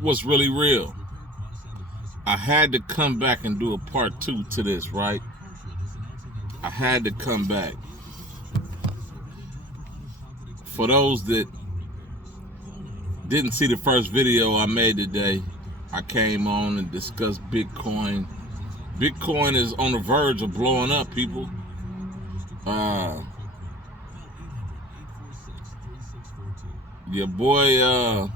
what's really real. I had to come back and do a part 2 to this, right? I had to come back. For those that didn't see the first video I made today, I came on and discussed Bitcoin. Bitcoin is on the verge of blowing up, people. Your boy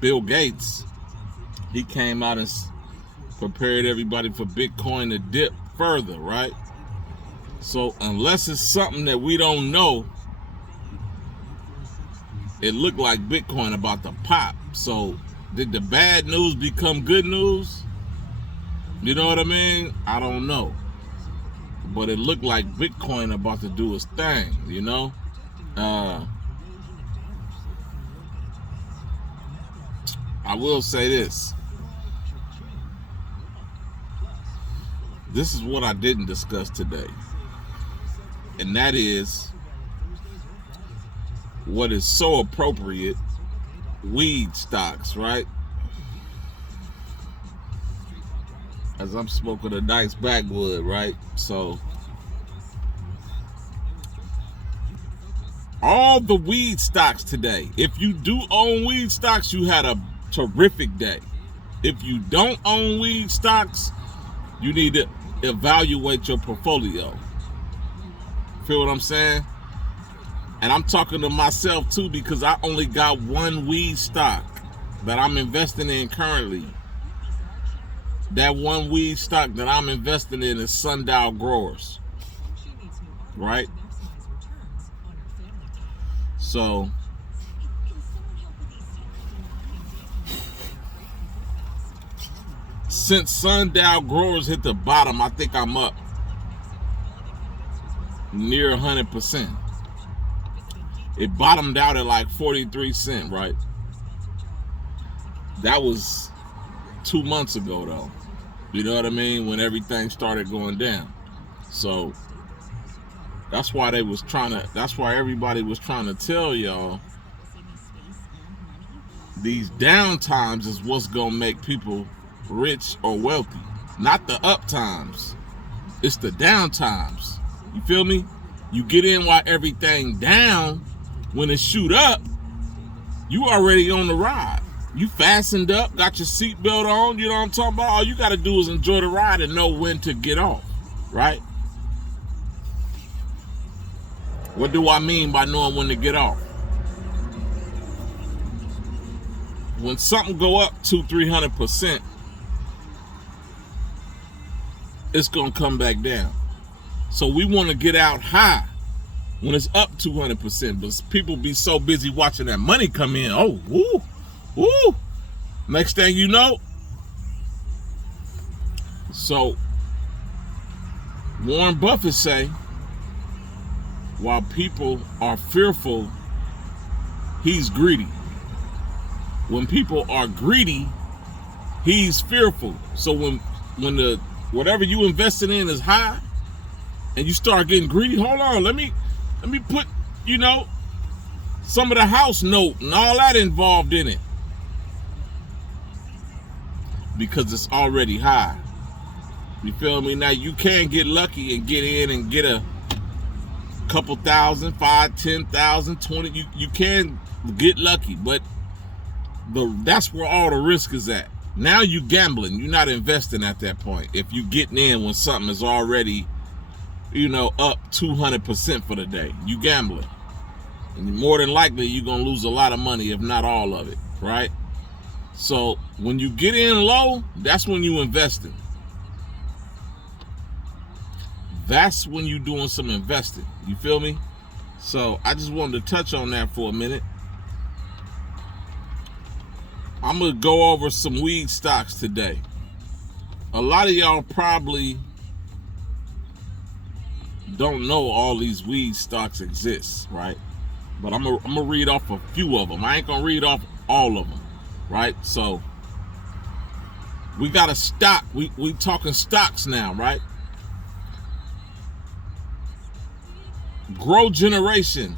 Bill Gates, he came out and prepared everybody for Bitcoin to dip further, right? So unless it's something that we don't know, it looked like Bitcoin about to pop. So did the bad news become good news? You know what I mean? I don't know. But it looked like Bitcoin about to do its thing, you know? I will say this. This is what I didn't discuss today. And that is what is so appropriate, weed stocks, right? As I'm smoking a nice backwood, right? So all the weed stocks today, if you do own weed stocks, you had a terrific day. If you don't own weed stocks, you need to evaluate your portfolio. Feel what I'm saying? And I'm talking to myself too, because I only got one weed stock that I'm investing in currently. That one weed stock that I'm investing in is Sundial Growers, right? So since Sundial Growers hit the bottom, I think I'm up near 100%. It bottomed out at like 43 cents, right? That was 2 months ago though. You know what I mean? When everything started going down. So that's why everybody was trying to tell y'all these down times is what's gonna make people rich or wealthy. Not the up times. It's the down times. You feel me? You get in while everything down. When it shoot up, you already on the ride. You fastened up, got your seatbelt on, you know what I'm talking about? All you gotta do is enjoy the ride and know when to get off, right? What do I mean by knowing when to get off? When something go up 200-300%, it's gonna come back down. So we wanna get out high when it's up 200%, but people be so busy watching that money come in. Oh, woo, woo. Next thing you know. So Warren Buffett say, while people are fearful, he's greedy. When people are greedy, he's fearful. So when the whatever you invested in is high and you start getting greedy, hold on, let me put, some of the house note and all that involved in it. Because it's already high. You feel me? Now you can get lucky and get in and get a couple thousand, 5, 10,000, 20. You can get lucky, but that's where all the risk is at. Now you gambling. You're not investing at that point. If you getting in when something is already up 200% for the day, you gambling. And more than likely, you're going to lose a lot of money, if not all of it, right? So when you get in low, that's when you investing. That's when you doing some investing. You feel me? So I just wanted to touch on that for a minute. I'm going to go over some weed stocks today. A lot of y'all probably don't know all these weed stocks exist, right? But I'm gonna read off a few of them. I ain't gonna read off all of them, right? So we got a stock. We talking stocks now, right? Grow Generation.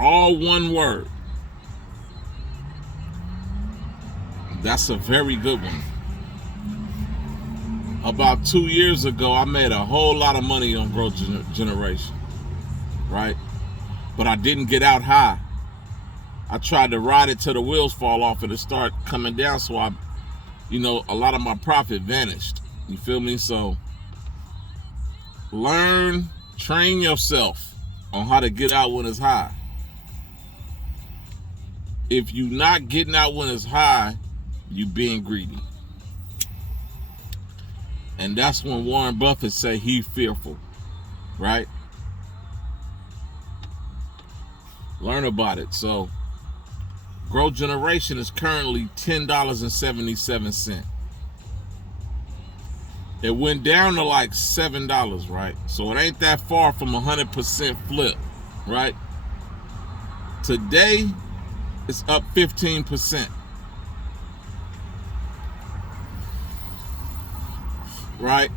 All one word. That's a very good one. About 2 years ago, I made a whole lot of money on growth generation, right? But I didn't get out high. I tried to ride it till the wheels fall off and it start coming down. So a lot of my profit vanished. You feel me? So train yourself on how to get out when it's high. If you're not getting out when it's high, you being greedy. And that's when Warren Buffett say he's fearful, right? Learn about it. So growth generation is currently $10.77. It went down to like $7, right? So it ain't that far from 100% flip, right? Today, it's up 15%. Right?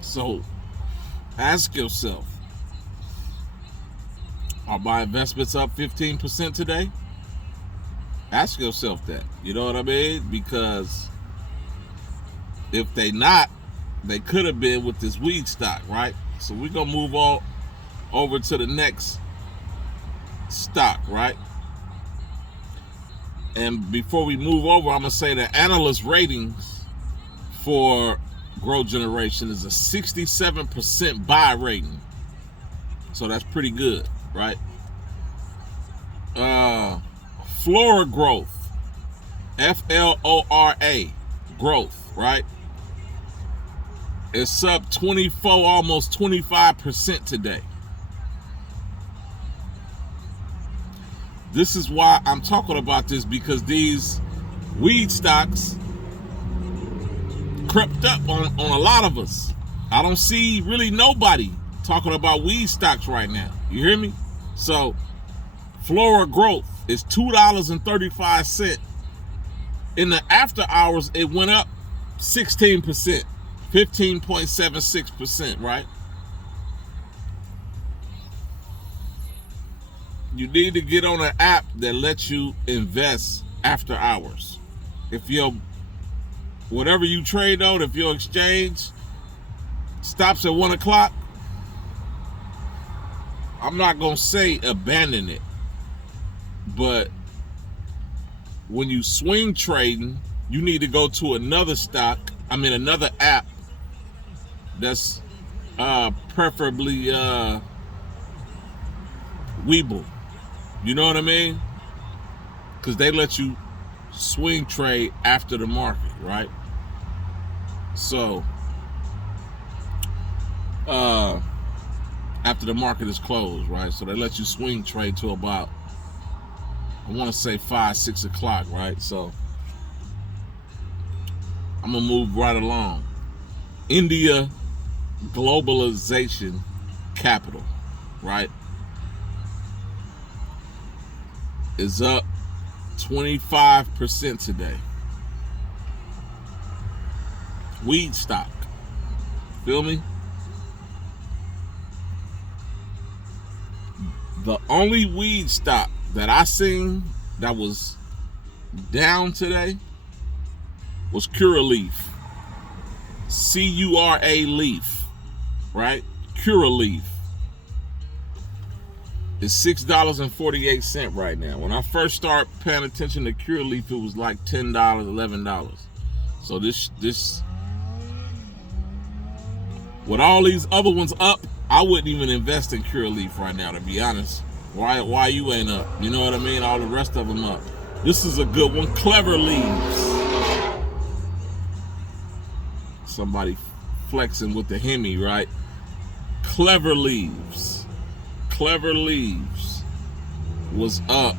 So ask yourself, are my investments up 15% today? Ask yourself that. You know what I mean? Because if they not, they could have been with this weed stock, right? So we're going to move on over to the next stock, right? And before we move over, I'm going to say the analyst ratings for growth generation is a 67% buy rating. So that's pretty good, right? Flora growth, FLORA growth, right? It's up 24, almost 25% today. This is why I'm talking about this, because these weed stocks crept up on a lot of us. I don't see really nobody talking about weed stocks right now. You hear me? So Flora growth is $2.35. In the after hours, it went up 16%, 15.76%, right? You need to get on an app that lets you invest after hours. If whatever you trade on, if your exchange stops at 1 o'clock, I'm not going to say abandon it. But when you swing trading, you need to go to another app that's preferably Webull. You know what I mean? Because they let you swing trade after the market, right? So, after the market is closed, right? So they let you swing trade to about, I want to say 5, 6 o'clock, right? So I'm going to move right along. India globalization capital, right? Is up 25% today. Weed stock. Feel me? The only weed stock that I seen that was down today was Curaleaf. C-U-R-A leaf, right? Curaleaf. It's $6.48 right now. When I first started paying attention to Curaleaf, it was like $10, $11. So this with all these other ones up, I wouldn't even invest in Curaleaf right now, to be honest. Why you ain't up? You know what I mean? All the rest of them up. This is a good one. Clever Leaves. Somebody flexing with the Hemi, right? Clever Leaves. Clever Leaves was up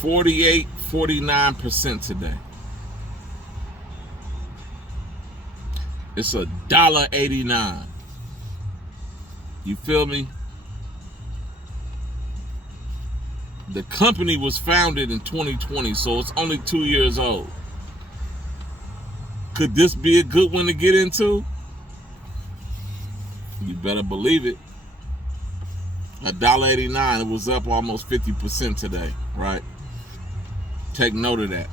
49% today. It's $1.89. You feel me? The company was founded in 2020, so it's only 2 years old. Could this be a good one to get into? You better believe it. $1.89. It was up almost 50% today, right? Take note of that.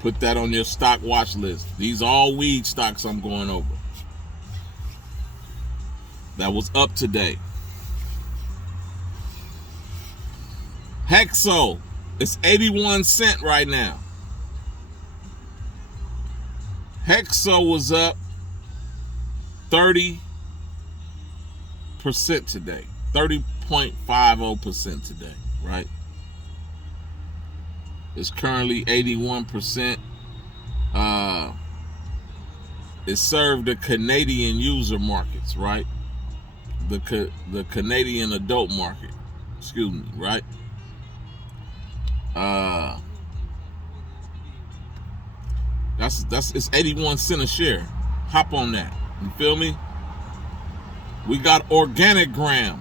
Put that on your stock watch list. These are all weed stocks I'm going over. That was up today. Hexo, it's 81 cents right now. Hexo was up 30% today. 30.50% today, right? It's currently 81%. It served the Canadian user markets, right? The Canadian adult market, excuse me, right? It's 81 cents a share. Hop on that. You feel me? We got Organigram,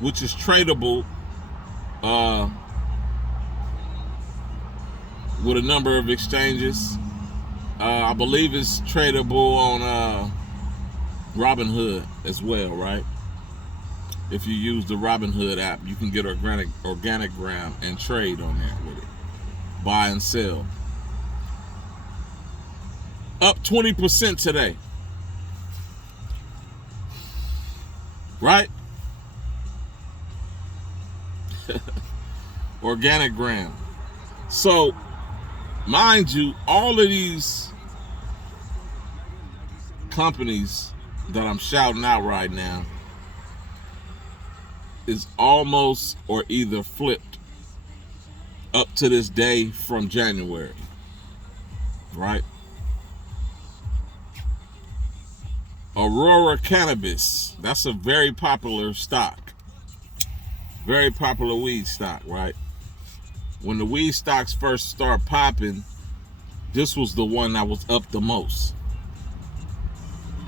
which is tradable with a number of exchanges. I believe it's tradable on Robinhood as well, right? If you use the Robinhood app, you can get Organigram and trade on there with it. Buy and sell. Up 20% today. Right? Organigram. So, mind you, all of these companies that I'm shouting out right now is almost or either flipped up to this day from January, right? Aurora Cannabis, that's a very popular stock, very popular weed stock, right? When the weed stocks first start popping, this was the one that was up the most,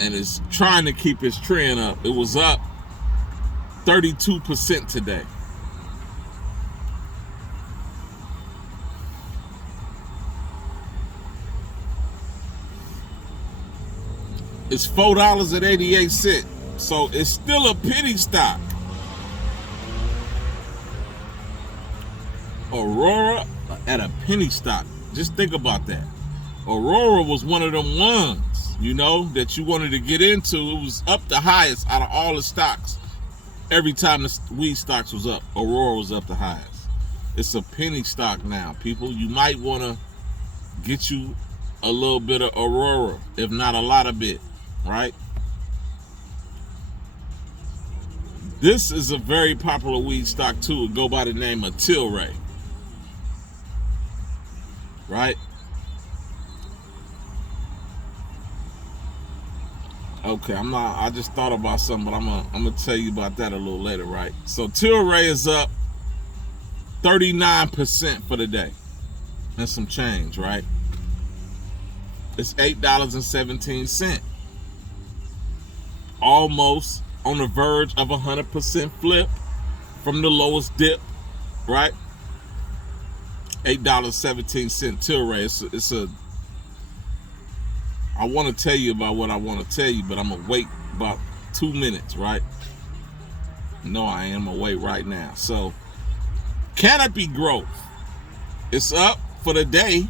and it's trying to keep its trend up. It was up 32% today. It's $4.88, so it's still a penny stock. Aurora at a penny stock. Just think about that. Aurora was one of them ones, you know, that you wanted to get into. It was up the highest out of all the stocks. Every time the weed stocks was up, Aurora was up the highest. It's a penny stock now, people. You might want to get you a little bit of Aurora, if not a lot of it, right? This is a very popular weed stock too. It go by the name of Tilray, right? Okay, I just thought about something, but I'm gonna tell you about that a little later, right? So Tilray is up 39% for the day. That's some change, right? It's $8.17. Almost on the verge of 100% flip from the lowest dip, right? $8.17 Tilray. It's a I want to tell you about what I want to tell you, but I'm going to wait about 2 minutes, right? No, I am going to wait right now. So, Canopy Growth. It's up for the day,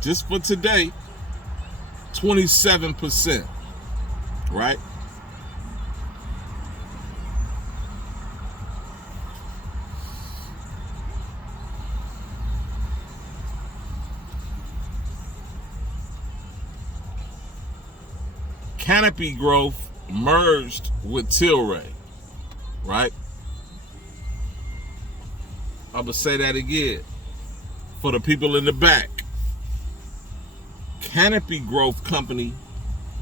just for today, 27%, right? Canopy Growth merged with Tilray, right? I'm gonna say that again for the people in the back. Canopy Growth Company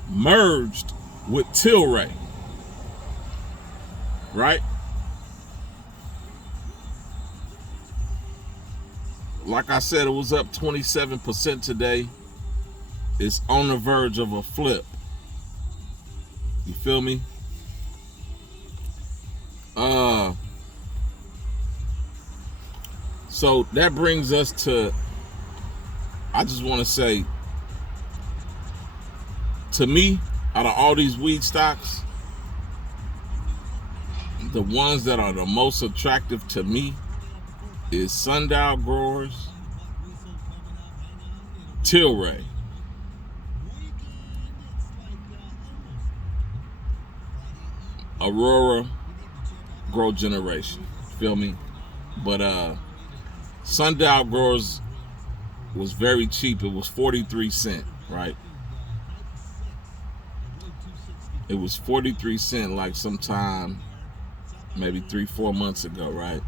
merged with Tilray, right? Like I said, it was up 27% today. It's on the verge of a flip. You feel me? So that brings us to, I just want to say, to me, out of all these weed stocks, the ones that are the most attractive to me is Sundial Growers, Tilray, Aurora, Grow Generation. Feel me? But Sundial Growers was very cheap. It was 43 cents, right? It was 43 cents like sometime maybe 3-4 months ago, right?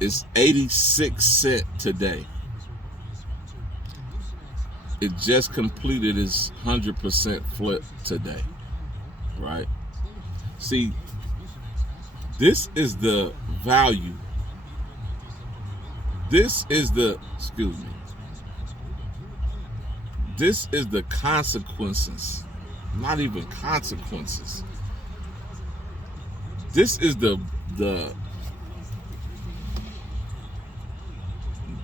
It's 86 cents today. It just completed its 100% flip today, right? See, this is the value. This is the, excuse me. This is the consequences. Not even consequences. This is the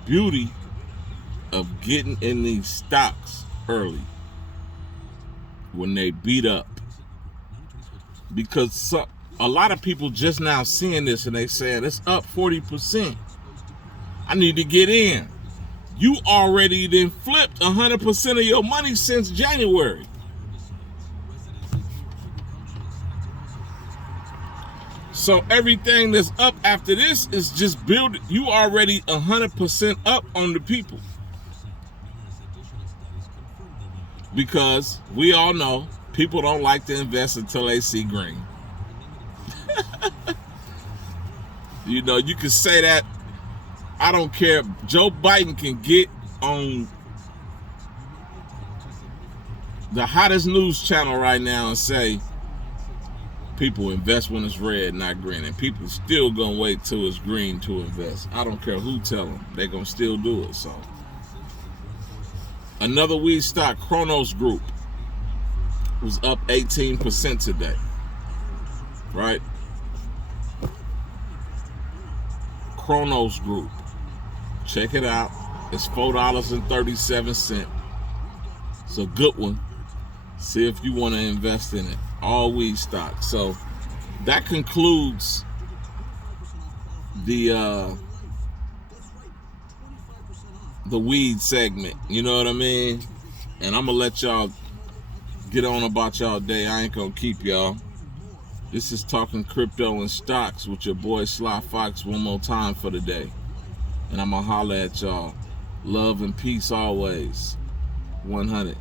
beauty of getting in these stocks early when they beat up. Because a lot of people just now seeing this and they saying it's up 40%. I need to get in. You already then flipped 100% of your money since January. So everything that's up after this is just built. You already 100% up on the people. Because we all know people don't like to invest until they see green. You know, you can say that. I don't care. Joe Biden can get on the hottest news channel right now and say people invest when it's red, not green. And people still gonna wait till it's green to invest. I don't care who tell them. They're gonna still do it. So another weed stock, Kronos Group, was up 18% today. Right? Kronos Group. Check it out. It's $4.37. It's a good one. See if you want to invest in it. All weed stocks. So that concludes the weed segment. You know what I mean? And I'm gonna let y'all get on about y'all day. I ain't gonna keep y'all. This is Talking Crypto and Stocks with your boy Sly Fox one more time for the day. And I'm gonna holler at y'all. Love and peace always. 100.